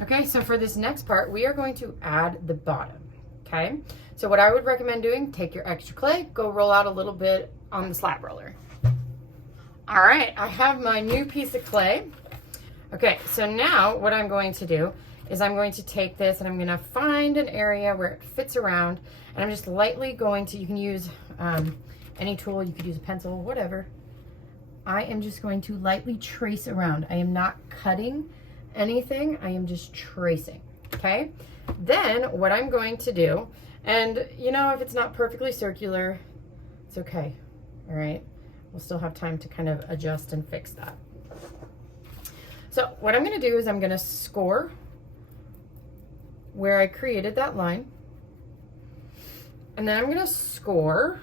Okay, so for this next part, we are going to add the bottom, okay? So what I would recommend doing, take your extra clay, go roll out a little bit on the slab roller. All right, I have my new piece of clay. Okay, so now what I'm going to do is I'm going to take this and I'm gonna find an area where it fits around, and I'm just lightly going to, you can use any tool, you could use a pencil, whatever. I am just going to lightly trace around. I am not cutting anything, I am just tracing, okay? Then what I'm going to do, and you know, if it's not perfectly circular, it's okay, all right? We'll still have time to kind of adjust and fix that. So what I'm gonna do is I'm gonna score where I created that line, and then I'm gonna score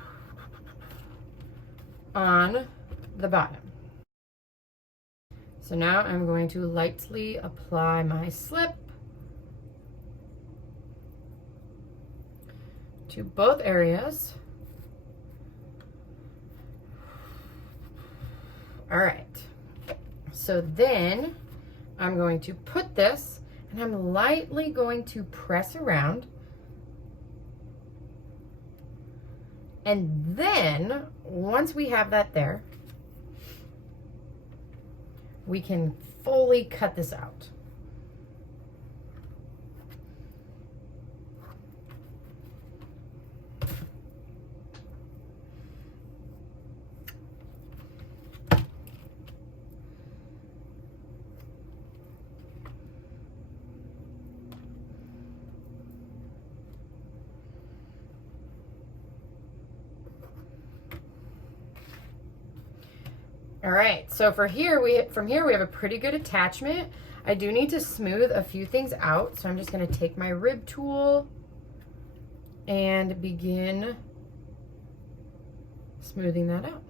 on the bottom. So now I'm going to lightly apply my slip to both areas. All right, so then I'm going to put this and I'm lightly going to press around. And then once we have that there, we can fully cut this out. All right, so from here we have a pretty good attachment. I do need to smooth a few things out, so I'm just gonna take my rib tool and begin smoothing that out.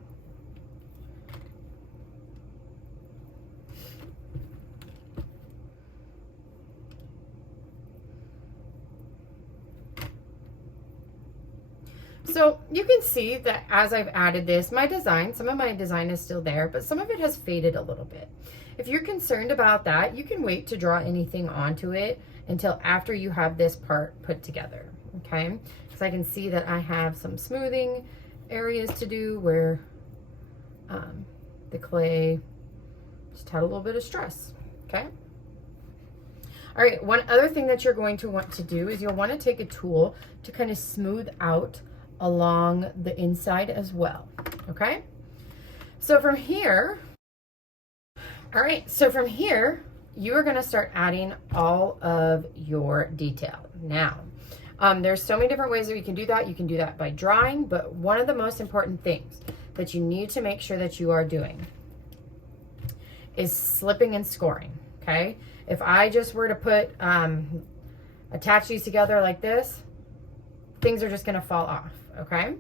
So you can see that as I've added this, my design, some of my design is still there, but some of it has faded a little bit. If you're concerned about that, you can wait to draw anything onto it until after you have this part put together, okay? Because I can see that I have some smoothing areas to do where the clay just had a little bit of stress, okay? All right, one other thing that you're going to want to do is you'll want to take a tool to kind of smooth out along the inside as well, okay? So from here, all right, so from here, you are gonna start adding all of your detail. Now, there's so many different ways that you can do that. You can do that by drawing, but one of the most important things that you need to make sure that you are doing is slipping and scoring, okay? If I just were to put, attach these together like this, things are just gonna fall off, okay?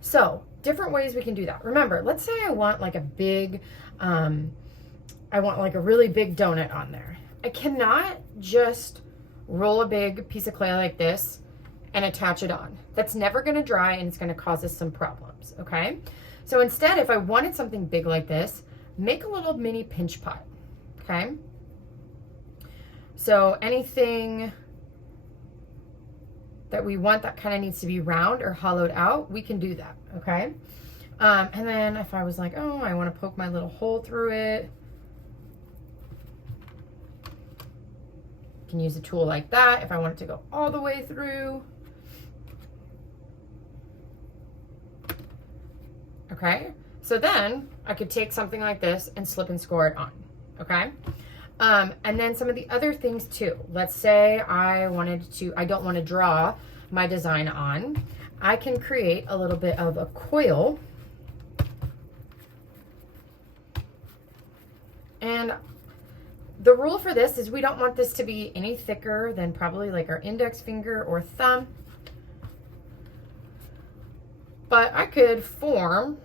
So different ways we can do that. Remember, let's say I want like a big, I want like a really big donut on there. I cannot just roll a big piece of clay like this and attach it on. That's never gonna dry and it's gonna cause us some problems, okay? So instead, if I wanted something big like this, make a little mini pinch pot, okay? So anything that we want that kind of needs to be round or hollowed out, we can do that, okay? And then if I was like, oh, I want to poke my little hole through it, I can use a tool like that if I want it to go all the way through. Okay, so then I could take something like this and slip and score it on, okay? And then some of the other things too. Let's say I don't want to draw my design on. I can create a little bit of a coil. And the rule for this is we don't want this to be any thicker than probably like our index finger or thumb. But I could form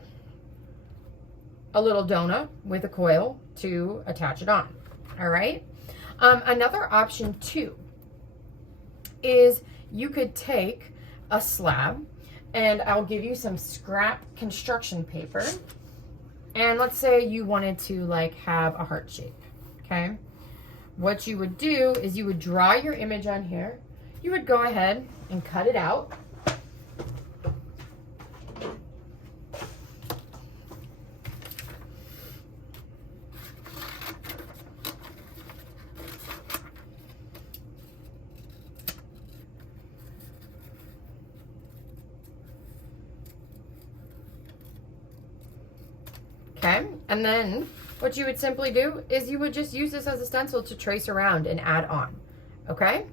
a little donut with a coil to attach it on. All right. Another option too is you could take a slab, and I'll give you some scrap construction paper. And let's say you wanted to like have a heart shape, okay? what you would do is you would draw your image on here. You would go ahead and cut it out. Okay, and then what you would simply do is you would just use this as a stencil to trace around and add on. Okay,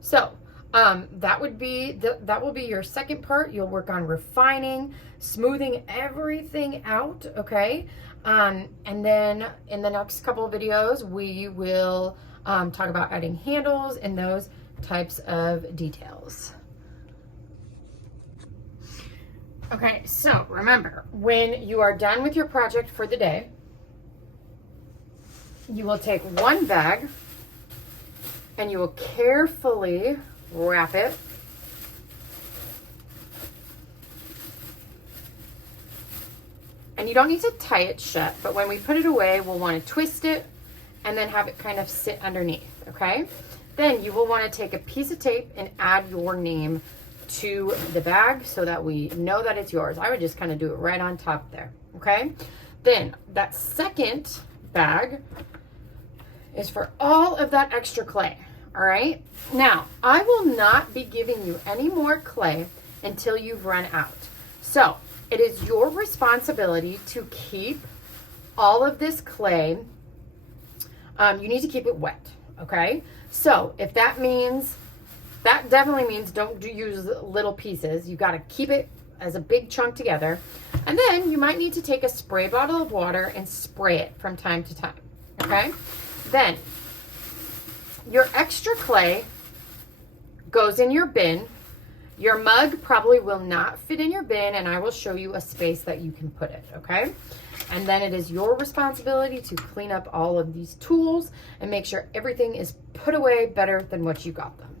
so that will be your second part. You'll work on refining, smoothing everything out. Okay, and then in the next couple of videos we will talk about adding handles and those types of details. Okay, so remember, when you are done with your project for the day, you will take one bag and you will carefully wrap it and you don't need to tie it shut, but when we put it away, we'll want to twist it and then have it kind of sit underneath, okay? Then you will want to take a piece of tape and add your name to the bag so that we know that it's yours. I would just kind of do it right on top there, okay? Then that second bag is for all of that extra clay, all right? Now, I will not be giving you any more clay until you've run out. So it is your responsibility to keep all of this clay. You need to keep it wet, okay? So if that means, that definitely means don't use little pieces. You got to keep it as a big chunk together. And then you might need to take a spray bottle of water and spray it from time to time, okay? Then your extra clay goes in your bin. Your mug probably will not fit in your bin, and I will show you a space that you can put it, okay? And then it is your responsibility to clean up all of these tools and make sure everything is put away better than what you got them.